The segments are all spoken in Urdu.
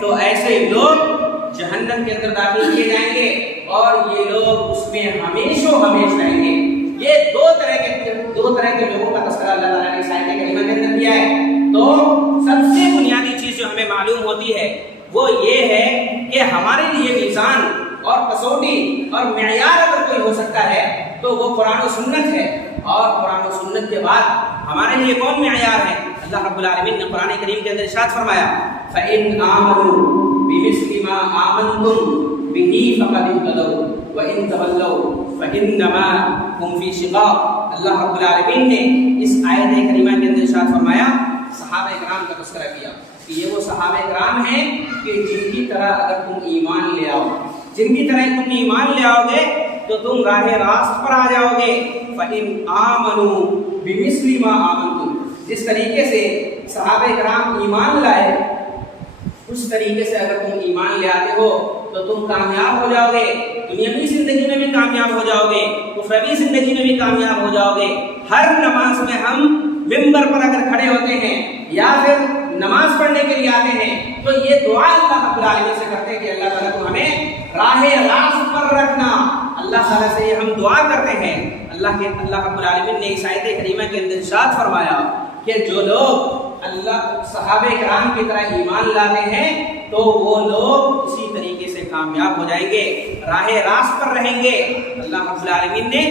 تو ایسے لوگ جہنم کے اندر داخل کیے جائیں گے اور یہ لوگ اس میں ہمیشہ ہمیشہ رہیں گے۔ یہ دو طرح کے لوگوں کا تذکرہ اللہ تعالیٰ نے اس آیت کریمہ کے اندر کیا ہے۔ تو سب سے بنیادی چیز جو ہمیں معلوم ہوتی ہے وہ یہ ہے کہ ہمارے لیے میزان اور کسوٹی اور معیار اگر کوئی ہو سکتا ہے تو وہ قرآن و سنت ہے، اور قرآن و سنت کے بعد ہمارے لیے کون معیار ہے؟ اللہ رب العالمین نے قرآن کریم کے اندر ارشاد فرمایا فَإِنْ آمَنُوا بِمِثْلِ مَا آمَنْتُمْ بِهِ فَقَدِ اهْتَدَوْا وَإِنْ تَوَلَّوْا فَإِنَّمَا هُمْ فِي شِقَاقٍ۔ اللہ رب العالمین نے اس آیت کریمہ کے اندر ارشاد فرمایا، صحابہ کرام کا تذکرہ کیا کہ یہ وہ صحابہ کرام ہیں کہ جن کی طرح اگر تم ایمان لے آؤ، جن کی طرح تم ایمان لے آؤ گے تو تم راہ راست پر آ جاؤ گے۔ فَإِنْ آمَنُوا بِمِثْلِ مَا آمَنْتُمْ، جس طریقے سے صحابہ کرام ایمان لائے اس طریقے سے اگر تم ایمان لے آتے ہو تو تم کامیاب ہو جاؤ گے، دنیاوی زندگی میں بھی کامیاب ہو جاؤ گے، اخروی زندگی میں بھی کامیاب ہو جاؤ گے۔ ہر نماز میں ہم ممبر پر اگر کھڑے ہوتے ہیں یا پھر نماز پڑھنے کے لیے آتے ہیں تو یہ دعا اللہ رب العالمین سے کرتے ہیں کہ اللہ تعالیٰ کو ہمیں راہ راست پر رکھنا۔ اللہ تعالیٰ سے یہ ہم دعا کرتے ہیں۔ اللہ رب العالمین نے اس آیت کریمہ کے اندر ارشاد فرمایا کہ جو لوگ صحابہ کرام کی طرح ایمان لاتے ہیں تو وہ لوگ اسی طریقے سے کامیاب ہو جائیں گے، راہ راست پر رہیں گے۔ اللہ رب العالمین نے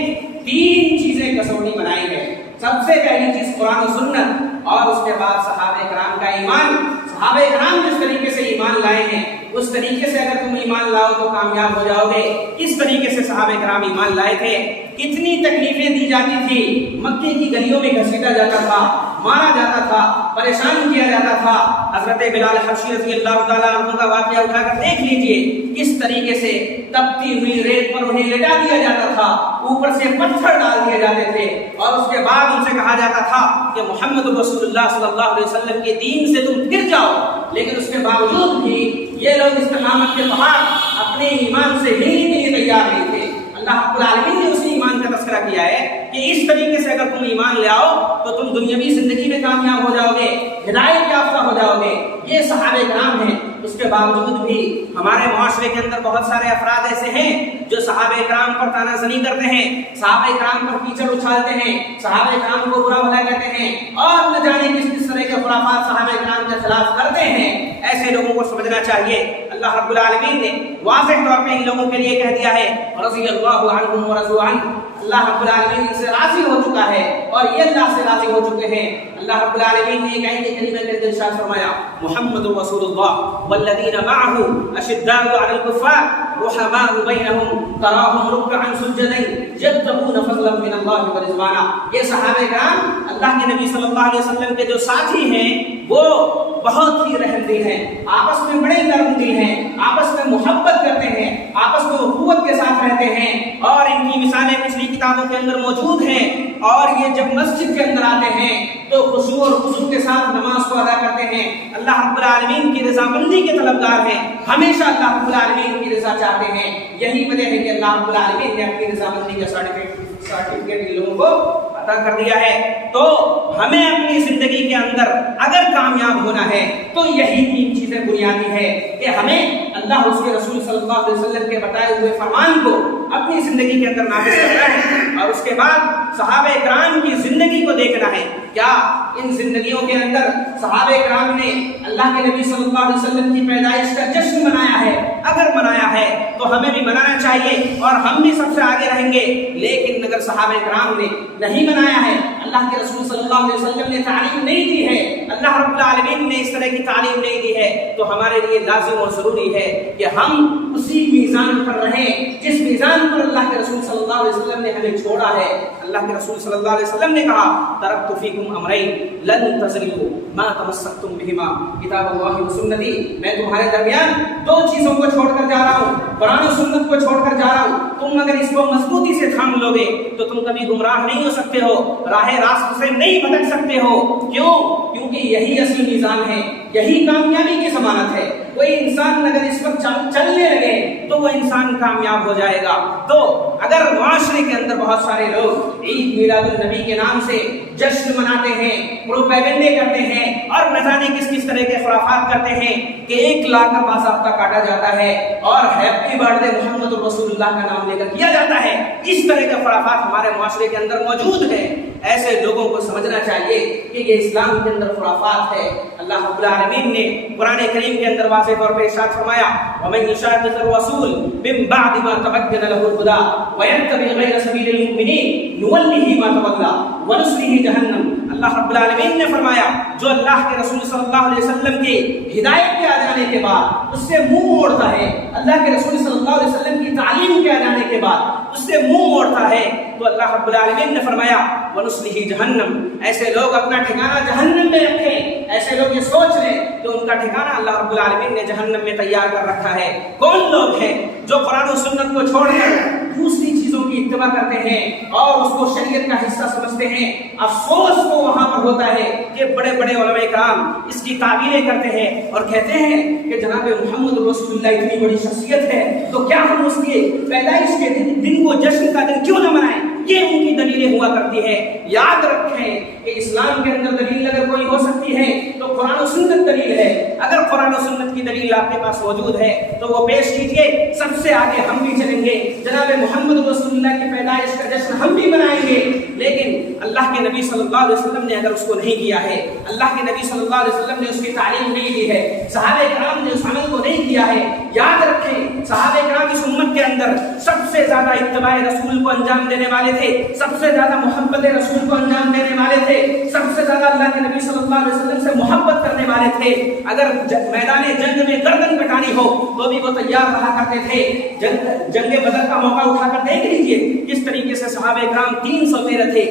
3 چیزیں کسوٹی بنائی ہے۔ سب سے پہلی چیز قرآن و سنت، اور اس کے بعد صحابہ کرام کا ایمان۔ صحابہ کرام جس طریقے سے ایمان لائے ہیں اس طریقے سے اگر تم ایمان لاؤ تو کامیاب ہو جاؤ گے۔ کس طریقے سے صحابہ کرام ایمان لائے تھے، کتنی تکلیفیں دی جاتی تھی، مکے کی گلیوں میں گھسیٹا جاتا تھا، مارا جاتا تھا، پریشان کیا جاتا تھا۔ حضرت بلال حبشی رضی اللہ تعالیٰ عنہ کا واقعہ اٹھا کر دیکھ لیجئے، کس طریقے سے تپتی ہوئی ریت پر انہیں لٹا دیا جاتا تھا، اوپر سے پتھر ڈال دیے جاتے تھے، اور اس کے بعد ان سے کہا جاتا تھا کہ محمد رسول اللہ صلی اللہ علیہ وسلم کے دین سے تم پھر جاؤ۔ لیکن اس کے باوجود بھی یہ لوگ استقامت کے پہاڑ اپنے ایمان سے ہلنے کے لیے تیار نہیں تھے۔ اللہ رب العالمین نے اسی ایمان کا تذکرہ کیا ہے کہ اس طریقے سے اگر تم ایمان لے آؤ تو تم دنیاوی زندگی میں کامیاب ہو جاؤ گے، ہدایت یافتہ ہو جاؤ گے۔ یہ صحابہ کرام ہیں۔ اس کے باوجود بھی ہمارے معاشرے کے اندر بہت سارے افراد ایسے ہیں جو صحابہ کرام پر طعنہ زنی کرتے ہیں، صحابہ کرام پر کیچڑ اچھالتے ہیں، صحابہ کرام کو برا بھلا کہتے ہیں، اور نہ جانے کس طرح کے خرافات صحابہ کرام کے خلاف کرتے ہیں۔ ایسے لوگوں کو سمجھنا چاہیے اللہ رب العالمین نے واضح طور پہ ان لوگوں کے لیے کہہ دیا ہے رضی اللہ عنہم ورضوا عنہ، اللہ رب العالمین ان سے راضی ہو چکا ہے اور یہ اللہ سے راضی ہو چکے ہیں۔ اللہ رب العالمین نے ایک آیت کریمہ کے اندر ارشاد فرمایا محمد رسول اللہ والذین معه اشداء علی الکفار رحماء بینہم تراہم رکعا سجدا یبتغون فضلا من اللہ ورضوانا۔ یہ صحابہ کرام اللہ کے نبی صلی اللہ علیہ وسلم کے جو ساتھی ہیں وہ بہت ہی رحم دل ہیں، آپس میں بڑے نرم دل ہیں، آپس میں محبت کرتے ہیں، آپس میں اخوت کے ساتھ رہتے ہیں، اور ان کی مثالیں پچھلی کتابوں کے اندر موجود ہیں۔ اور یہ جب مسجد کے اندر آتے ہیں تو خشوع اور خضوع کے ساتھ نماز کو ادا کرتے ہیں، اللہ رب العالمین کی رضامندی کے طلبگار ہیں، ہمیشہ اللہ رب العالمین کی رضا چاہتے ہیں۔ یہی وجہ ہے کہ اللہ رب العالمین نے اپنی رضامندی کا سرٹیفکیٹ ان لوگوں کو عطا کر دیا ہے۔ تو ہمیں اپنی زندگی کے اندر اگر کامیاب ہونا ہے تو یہی 3 چیزیں بنیادی ہے کہ ہمیں اللہ اس کے رسول صلی اللہ علیہ وسلم کے بتائے ہوئے فرمان کو اپنی زندگی کے اندر نافذ کرنا ہے، اور اس کے بعد صحابہ کرام کی زندگی کو دیکھنا ہے۔ کیا ان زندگیوں کے اندر صحابہ کرام نے اللہ کے نبی صلی اللہ علیہ وسلم کی پیدائش کا جشن منایا ہے؟ اگر منایا ہے تو ہمیں بھی منانا چاہیے اور ہم بھی سب سے آگے رہیں گے۔ لیکن اگر صحابہ کرام نے نہیں منایا ہے، اللہ کے رسول صلی اللہ علیہ وسلم نے تعلیم نہیں دی ہے، اللہ رب العالمین نے اس طرح کی تعلیم نہیں دی ہے، تو ہمارے لیے لازم اور ضروری ہے کہ ہم اسی میزان پر رہیں جس میزان پر اللہ کے رسول صلی اللہ علیہ وسلم نے ہمیں چھوڑا ہے۔ اللہ کے رسول صلی اللہ علیہ وسلم نے کہا ترکت فیکم امرین لن تضلوا ما تمسکتم بہما کتاب اللہ و سنتی، میں تمہارے درمیان 2 چیزوں کو چھوڑ کر جا رہا ہوں، قرآن و سنت کو چھوڑ کر جا رہا ہوں، تم اگر اس کو مضبوطی سے تھام لو گے تو تم کبھی گمراہ نہیں ہو سکتے ہو، راہ راست سے نہیں بھٹک سکتے ہو۔ کیوں؟ کیونکہ یہی اصل میزان ہے، یہی کامیابی کی ضمانت ہے۔ کوئی انسان اگر اس پر چلنے لگے تو وہ انسان کامیاب ہو جائے گا۔ تو اگر معاشرے کے اندر بہت سارے لوگ عید میلاد النبی کے نام سے جشن مناتے ہیں، پروپیگنڈے کرتے ہیں اور نہ جانے کس کس طرح کے خرافات کرتے ہیں کہ ایک لاکھ کا باضابطہ کاٹا جاتا ہے اور ہیپی برتھ ڈے محمد رسول اللہ کا نام لے کر کیا جاتا ہے۔ اس طرح کے خرافات ہمارے معاشرے کے اندر موجود ہیں۔ ایسے لوگوں کو سمجھنا چاہیے کہ یہ اسلام کے اندر خرافات ہے۔ اللہ رب العالمین نے قرآن کریم کے اندر واضح طور پر ارشاد فرمایا وَمَن يُشَاقِقِ الرَّسُولَ مِن بَعْدِ مَا تَبَيَّنَ لَهُ الْهُدَىٰ وَيَتَّبِعْ غَيْرَ سَبِيلِ الْمُؤْمِنِينَ نُوَلِّهِ مَا تَوَلَّىٰ وَنُصْلِهِ جَهَنَّمَ۔ اللہ رب العالمین نے فرمایا جو اللہ کے رسول صلی اللہ علیہ وسلم کی ہدایت کے آ جانے کے بعد اس سے منہ موڑتا ہے، اللہ کے رسول صلی اللہ علیہ وسلم کی تعلیم کے آ جانے کے بعد اس سے منہ موڑتا ہے، تو اللہ رب العالمین نے فرمایا وَنُصْلِهِ جَهَنَّمَ، ایسے لوگ اپنا ٹھکانہ جہنم میں رکھیں۔ ایسے لوگ یہ سوچ لیں کہ ان کا ٹھکانہ اللہ رب العالمین نے جہنم میں تیار کر رکھا ہے۔ کون لوگ ہیں جو قرآن و سنت کو چھوڑ کر دوسری چیزوں کی اتباع کرتے ہیں اور اس کو شریعت کا حصہ سمجھتے ہیں؟ افسوس تو وہاں پر ہوتا ہے کہ بڑے بڑے علماء کرام اس کی تعبیریں کرتے ہیں اور کہتے ہیں کہ جناب محمد رسول اللہ اتنی بڑی شخصیت ہے تو کیا ہم اس کی پیدائش کے دن کو جشن کا دن کیوں نہ منائیں؟ یہ ان کی دلیلیں ہوا کرتی ہے۔ یاد رکھیں کہ اسلام کے اندر دلیل اگر کوئی ہو سکتی ہے تو قرآن و سنت دلیل ہے۔ اگر قرآن و سنت کی دلیل آپ کے پاس موجود ہے تو وہ پیش کیجئے، سب سے آگے ہم بھی چلیں گے، جناب محمد رسول اللہ کی پیدائش کا جشن ہم بھی منائیں گے۔ لیکن اللہ کے نبی صلی اللہ علیہ وسلم نے اگر اس کو نہیں کیا ہے، اللہ کے نبی صلی اللہ علیہ وسلم نے اس کی تعلیم نہیں دی ہے، صحابہ کرام نے اس عمل کو نہیں کیا ہے، یاد رکھیں صحابہ کرام اس امت کے اندر سب سے زیادہ اتباع رسول کو انجام دینے والے تھے، سب سے زیادہ محبت رسول کو انجام دینے والے تھے، سب سے زیادہ اللہ کے نبی صلی اللہ علیہ وسلم سے محبت کرنے والے تھے۔ اگر میدان جنگ میں گردن کٹانی ہو تو بھی وہ تیار رہا کرتے تھے۔ جنگ بدر کا موقع اٹھا کر دیکھ لیجئے کس طریقے سے صحابہ کرام 313 تھے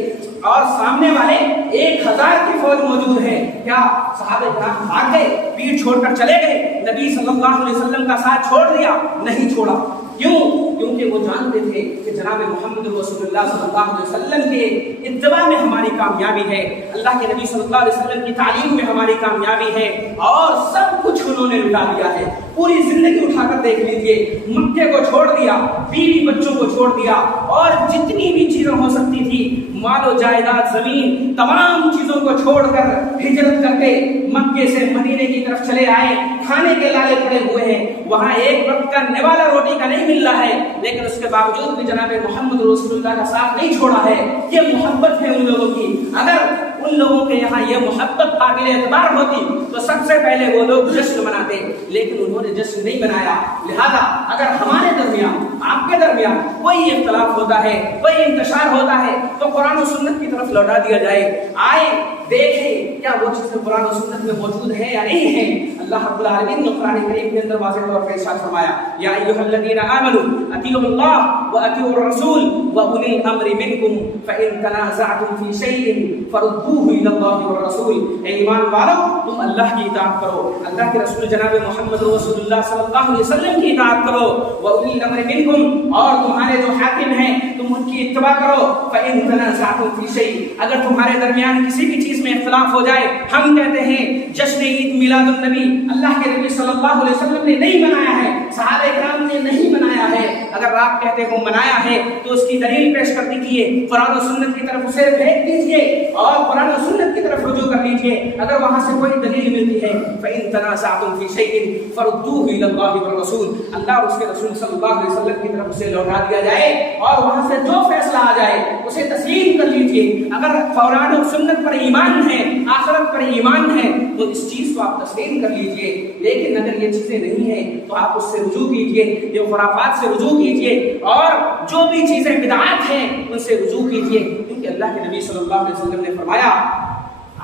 اور سامنے والے 1000 کی فوج موجود ہے۔ کیا صحابہ کرام بھاگ گئے، پیٹ چھوڑ کر چلے گئے، نبی صلی اللہ علیہ وسلم کا ساتھ چھوڑ دیا؟ نہیں چھوڑا۔ کیوں؟ کیونکہ وہ جانتے تھے کہ جناب محمد رسول اللہ صلی اللہ علیہ وسلم کے اتباع میں ہماری کامیابی ہے، اللہ کے نبی صلی اللہ علیہ وسلم کی تعلیم میں ہماری کامیابی ہے، اور سب کچھ انہوں نے لٹا دیا ہے۔ پوری زندگی اٹھا کر دیکھ لیجئے، مکے کو چھوڑ دیا، بیوی بچوں کو چھوڑ دیا، اور جتنی بھی چیزیں ہو سکتی تھی، مال و جائیداد، زمین، تمام چیزوں کو چھوڑ کر ہجرت کر کے مکے سے مدینے کی طرف چلے آئے۔ کھانے کے لالے پڑے ہوئے ہیں، وہاں ایک وقت کا نوالا روٹی کا نہیں مل رہا ہے، لیکن اس کے باوجود بھی جناب محمد رسول اللہ کا ساتھ نہیں چھوڑا ہے۔ یہ محبت ہے ان لوگوں کی۔ اگر ان لوگوں کے یہاں یہ محبت قابل اعتبار ہوتی تو سب سے پہلے وہ لوگ جشن مناتے، لیکن انہوں نے جشن نہیں منایا۔ لہذا اگر ہمارے درمیان، آپ کے درمیان کوئی اختلاف ہوتا ہے، کوئی انتشار ہوتا ہے، تو قرآن و سنت کی طرف لوٹا دیا جائے۔ آئے دیکھیں کیا وہ چیزیں قرآن و سنت میں موجود ہے یا نہیں ہے۔ اللہ رب العالمین نے قرآن کریم کے اندر واضح طور پر ارشاد فرمایا یا ایھا الذین آمنوا اطیعوا اللہ واطیعوا الرسول واولی الامر منکم فان تنازعتم فی شیء فردوه الی اللہ والرسول۔ اے ایمان والو، تم اللہ کی اطاعت کرو، اللہ کے رسول جناب محمد رسول اللہ صلی اللہ علیہ وسلم کی اطاعت کرو، واولی الامر منکم، اور تمہارے جو حاکم ہیں تم ان کی اتباع کرو۔ فان تنازعتم فی شیء، اگر تمہارے درمیان کسی بھی چیز میں اختلاف ہو جائے، ہم کہتے ہیں جشن عید میلاد النبی اللہ کے نبی صلی اللہ علیہ وسلم نے نہیں منایا ہے، صحابہ کرام نے نہیں منایا ہے، اگر آپ کہتے ہو منایا ہے تو اس کی دلیل پیش کر دیجئے، قرآن و سنت کی طرف اسے بھیج دیجئے اور قرآن و سنت کی طرف رجوع کر لیجئے۔ اگر وہاں سے کوئی دلیل ملتی ہے فإن تنازعتم في شيء فردوه إلى الله والرسول، اللہ اور اس کے رسول صلی اللہ علیہ وسلم کی طرف اسے لوٹا دیا جائے اور وہاں سے جو فیصلہ آ جائے اسے تسلیم کر لیجئے۔ اگر قرآن و سنت پر ایمان ہے، آخرت پر ایمان ہے، تو اس چیز کو آپ تسلیم کر لیجئے۔ لیکن اگر یہ چیزیں نہیں ہیں تو آپ اس سے رجوع کیجئے، یہ خرافات سے رجوع کیجئے، اور جو بھی چیزیں بدعات ہیں ان سے رجوع کیجئے، کیونکہ اللہ کے نبی صلی اللہ علیہ وسلم نے فرمایا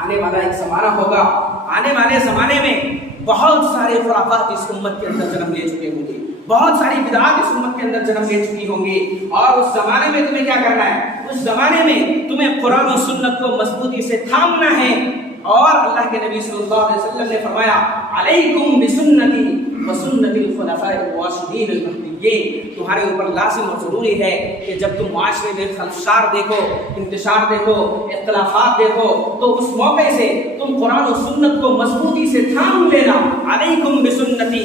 آنے والا ایک زمانہ ہوگا، آنے والے زمانے میں بہت سارے خرافات اس امت کے اندر جنم لے چکے ہوں گے، بہت ساری بدعات اس امت کے اندر جنم لے چکی ہوں گی، اور اس زمانے میں تمہیں کیا کرنا ہے؟ اس زمانے میں تمہیں قرآن و سنت کو مضبوطی سے تھامنا ہے، اور اللہ کے نبی صلی اللہ علیہ وسلم نے فرمایا علیکم بسنتی وسنت الخلفاء الراشدین المہدیین، تمہارے اوپر لازم اور ضروری ہے کہ جب تم معاشرے میں خلفشار دیکھو، انتشار دیکھو، اختلافات دیکھو، تو اس موقع سے تم قرآن و سنت کو مضبوطی سے تھام لینا۔ علیکم بسنتی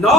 9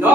9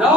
9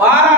12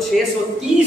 630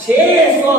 600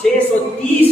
630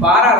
12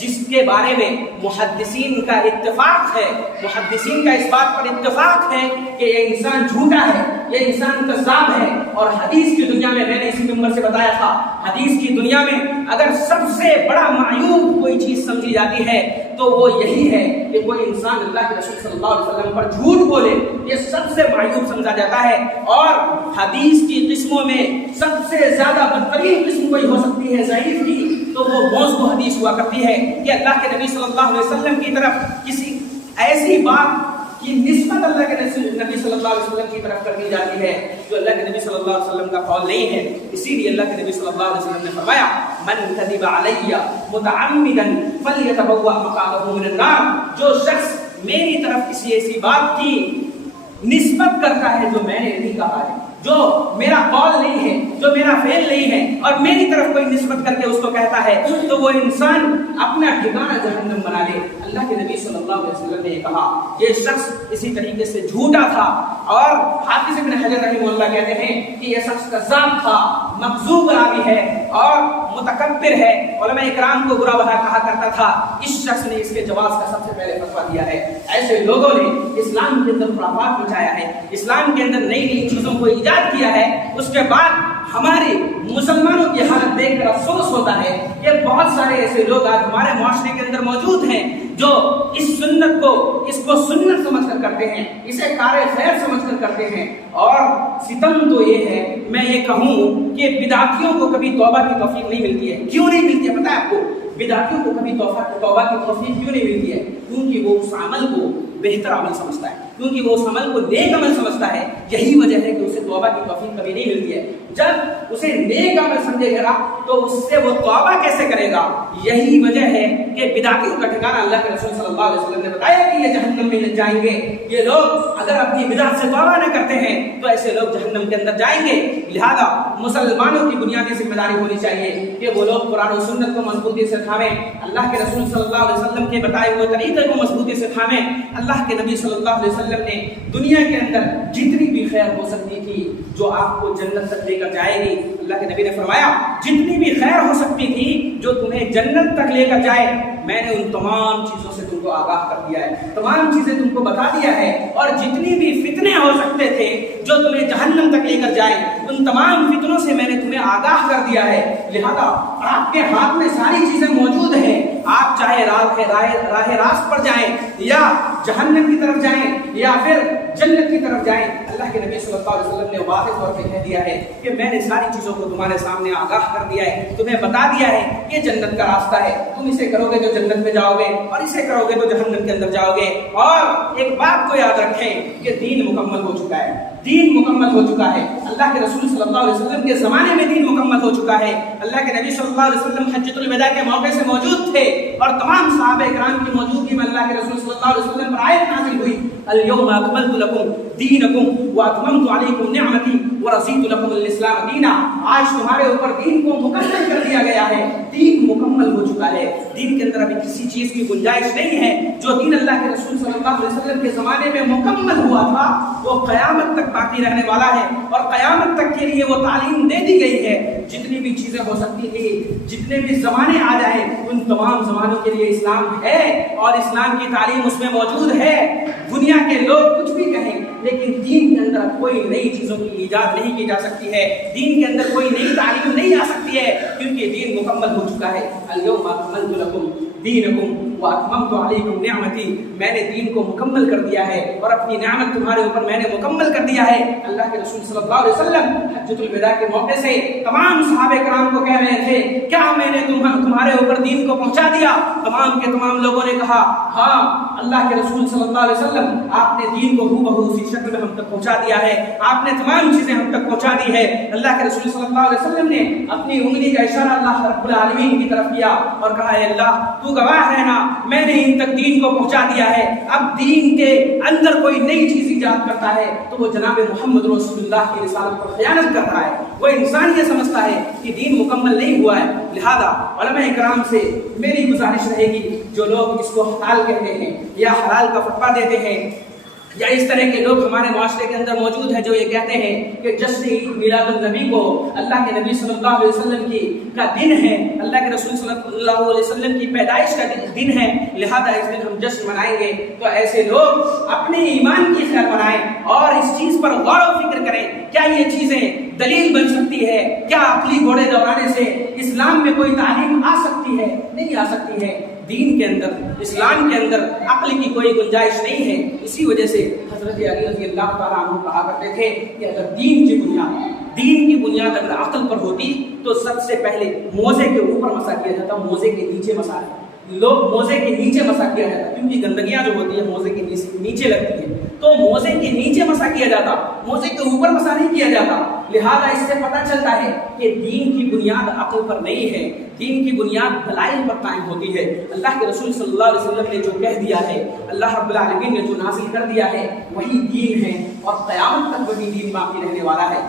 جس کے بارے میں محدثین کا اتفاق ہے، محدثین کا اس بات پر اتفاق ہے کہ یہ انسان جھوٹا ہے، یہ انسان کذاب ہے۔ اور حدیث کی دنیا میں نے اسی نمبر سے بتایا تھا، حدیث کی دنیا میں اگر سب سے بڑا معیوب کوئی چیز سمجھی جاتی ہے تو وہ یہی ہے کہ کوئی انسان اللہ کے رسول صلی اللہ علیہ وسلم پر جھوٹ بولے، یہ سب سے معیوب سمجھا جاتا ہے۔ اور حدیث کی قسموں میں سب سے زیادہ بدترین قسم کوئی ہو سکتی ہے ضعیف کی، تو وہ موضوع حدیث ہوا کرتی ہے کہ اللہ کے نبی صلی اللہ علیہ وسلم کی طرف کسی ایسی بات کی نسبت اللہ کے نبی صلی اللہ علیہ وسلم کی طرف کر دی جاتی ہے جو اللہ کے نبی صلی اللہ علیہ وسلم کا قول نہیں ہے۔ اسی لیے اللہ کے نبی صلی اللہ علیہ وسلم نے فرمایا من کذب علی متعمدا فلیتبوأ مقعدہ من النار، جو شخص میری طرف کسی ایسی بات کی نسبت کرتا ہے جو میں نے نہیں کہا ہے، جو میرا قول نہیں ہے، جو میرا فعل نہیں ہے، اور میری طرف کوئی نسبت کر کے اس کو کہتا ہے، تو وہ انسان اپنا ٹھکانہ جہنم بنا لے۔ اللہ کے نبی صلی اللہ علیہ وسلم نے یہ کہا، یہ شخص اسی طریقے سے جھوٹا تھا۔ اور حافظ ابن حجر رحمہ اللہ کہتے ہیں کہ یہ شخص کذاب تھا، مکذوب راوی ہے اور متکبر ہے، علماء اکرام کو برا بھلا کہا کرتا تھا۔ اس شخص نے اس کے جواز کا سب سے پہلے فتویٰ دیا ہے۔ ایسے لوگوں نے اسلام کے اندر خرافات مچایا ہے، اسلام کے اندر نئی نئی چیزوں کو ایجاد کیا ہے۔ اس کے بعد ہمارے مسلمانوں کی حالت دیکھ کر افسوس ہوتا ہے کہ بہت سارے ایسے لوگ آج ہمارے معاشرے کے اندر موجود ہیں جو اس سنت کو سنت سمجھ کر کرتے ہیں، اسے کار خیر سمجھ کر کرتے ہیں۔ اور ستم تو یہ ہے، میں یہ کہوں کہ بدعتیوں کو کبھی توبہ کی توفیق نہیں ملتی ہے۔ کیوں نہیں ملتی ہے پتہ ہے آپ کو؟ بدعتیوں کو کبھی توبہ کی توفیق کیوں نہیں ملتی ہے؟ کیونکہ وہ اس عمل کو بہتر عمل سمجھتا ہے، کیونکہ وہ اس عمل کو نیک عمل سمجھتا ہے۔ یہی وجہ ہے کہ اسے توبہ کی توفیق کبھی نہیں ملتی ہے۔ جب اسے نیک عمل سمجھے گا تو اس سے وہ توبہ کیسے کرے گا؟ یہی وجہ ہے کہ بدعتیوں کا ٹھکانہ اللہ کے رسول صلی اللہ علیہ وسلم نے بتایا کہ یہ جہنم میں جائیں گے۔ یہ لوگ اگر اپنی بدعت سے توبہ نہ کرتے ہیں تو ایسے لوگ جہنم کے اندر جائیں گے۔ لہذا مسلمانوں کی بنیادی ذمہ داری ہونی چاہیے کہ وہ لوگ قرآن و سنت کو مضبوطی سے تھامیں، اللہ کے رسول صلی اللہ علیہ وسلم کے بتائے ہوئے طریقے کو مضبوطی سے تھامیں۔ اللہ کے نبی صلی اللہ علیہ وسلم نے دنیا کے اندر جتنی بھی خیر ہو سکتی تھی جو آپ کو جنت تک لے کر جائے گی، اللہ کے نبی نے فرمایا جتنی بھی خیر ہو سکتی تھی جو تمہیں جنت تک لے کر جائے، میں نے ان تمام چیزوں سے تم کو آگاہ کر دیا ہے، تمام چیزیں تم کو بتا دیا ہے۔ اور جتنی بھی فتنے ہو سکتے تھے جو تمہیں جہنم تک لے کر جائیں، ان تمام فتنوں سے میں نے تمہیں آگاہ کر دیا ہے۔ لہذا آپ کے ہاتھ میں ساری چیزیں موجود ہیں، آپ چاہے راہ راست پر جائیں یا جہنم کی طرف جائیں یا پھر جنت کی طرف جائیں، اللہ کے نبی صلی اللہ علیہ وسلم نے واضح طور پہ کہہ دیا ہے کہ میں نے ساری چیزوں کو تمہارے سامنے آگاہ کر دیا ہے، تمہیں بتا دیا ہے یہ جنت کا راستہ ہے، تم اسے کرو گے تو جنت میں جاؤ گے اور اسے کرو گے تو جہنم کے اندر جاؤ گے۔ اور ایک بات کو یاد رکھیں کہ دین مکمل ہو چکا ہے، دین مکمل ہو چکا ہے۔ اللہ کے رسول صلی اللہ علیہ وسلم کے زمانے میں دین مکمل ہو چکا ہے۔ اللہ کے نبی صلی اللہ علیہ وسلم حجۃ الوداع کے موقع سے موجود تھے اور تمام صحابہ کرام کی موجودگی میں اللہ کے رسول صلی اللہ علیہ وسلم پر آیت نازل ہوئی، اليوم اکملت لکم دینکم واتممت علیکم نعمتی ورضیت لکم الاسلام دینا۔ آج تمہارے اوپر دین کو مکمل کر دیا گیا ہے، دین مکمل ہو چکا ہے۔ دین کے اندر ابھی کسی چیز کی گنجائش نہیں ہے۔ جو دین اللہ کے رسول صلی اللہ علیہ وسلم کے زمانے میں مکمل ہوا تھا وہ قیامت تک باقی رہنے والا ہے اور قیامت تک کے لیے وہ تعلیم دے دی گئی ہے۔ جتنی بھی چیزیں ہو سکتی تھی، جتنے بھی زمانے آ جائیں، ان تمام زمانوں کے لیے اسلام ہے اور اسلام کی تعلیم اس میں موجود ہے۔ دنیا کے لوگ کچھ بھی کہیں لیکن دین کے اندر کوئی نئی چیزوں کی ایجاد نہیں کی جا سکتی ہے، دین کے اندر کوئی نئی تعلیم نہیں آ سکتی ہے کیونکہ دین مکمل ہو چکا ہے۔ اليوم اکملت لکم دینکم واتممت علیکم نعمتی، میں نے دین کو مکمل کر دیا ہے اور اپنی نعمت تمہارے اوپر میں نے مکمل کر دیا ہے۔ اللہ کے رسول صلی اللہ علیہ وسلم حجۃ الوداع کے موقع سے تمام صحابہ کرام کو کہہ رہے تھے کیا میں نے تمہارے اوپر دین کو پہنچا دیا؟ تمام کے تمام لوگوں نے کہا ہاں اللہ کے رسول صلی اللہ علیہ وسلم آپ نے دین کو ہو اسی شکل میں ہم تک پہنچا دیا ہے، آپ نے تمام چیزیں ہم تک پہنچا دی ہے۔ اللہ کے رسول صلی اللہ علیہ وسلم نے اپنی انگلی کا اشارہ اللہ رب العالمین کی طرف کیا اور کہا اے اللہ تو گواہ رہنا میں نے ان تک دین کو پہنچا دیا ہے۔ اب دین کے اندر کوئی نئی چیز ایجاد کرتا ہے تو وہ جناب محمد رسول اللہ کی رسالت پر خیانت کر رہا ہے، وہ انسان یہ سمجھتا ہے کہ دین مکمل نہیں ہوا ہے۔ لہذا علماء کرام سے میری گزارش رہے گی جو لوگ اس کو حلال کہتے ہیں یا حلال کا فتویٰ دیتے ہیں یا اس طرح کے لوگ ہمارے معاشرے کے اندر موجود ہیں جو یہ کہتے ہیں کہ جشن عید میلاد النبی کو اللہ کے نبی صلی اللہ علیہ وسلم کا دن ہے، اللہ کے رسول صلی اللہ علیہ وسلم کی پیدائش کا دن ہے، لہذا اس دن ہم جشن منائیں گے۔ تو ایسے لوگ اپنے ایمان کی خیر بنائیں اور اس چیز پر غور و فکر کریں، کیا یہ چیزیں دلیل بن سکتی ہے؟ کیا عقلی گھوڑے دوڑانے سے اسلام میں کوئی تعلیم آ سکتی ہے؟ نہیں آ سکتی ہے۔ دین کے اندر، اسلام کے اندر عقل کی کوئی گنجائش نہیں ہے۔ اسی وجہ سے حضرت علی رضی اللہ تعالیٰ عنہ کہا کرتے تھے کہ اگر دین کی بنیاد اگر عقل پر ہوتی تو سب سے پہلے موزے کے اوپر مسا کیا جاتا، موزے کے نیچے مسا لوگ موزے کے نیچے مسا کیا جاتا، کیونکہ گندگیاں جو ہوتی ہیں موزے کے نیچے لگتی ہیں، تو موزے کے نیچے مسا کیا جاتا، موزے کے اوپر مسا نہیں کیا جاتا۔ لہذا اس سے پتہ چلتا ہے کہ دین کی بنیاد عقل پر نہیں ہے، دین کی بنیاد دلائل پر قائم ہوتی ہے۔ اللہ کے رسول صلی اللہ علیہ وسلم نے جو کہہ دیا ہے، اللہ رب العالمین نے جو نازل کر دیا ہے، وہی دین ہے اور قیامت تک وہی دین باقی رہنے والا ہے۔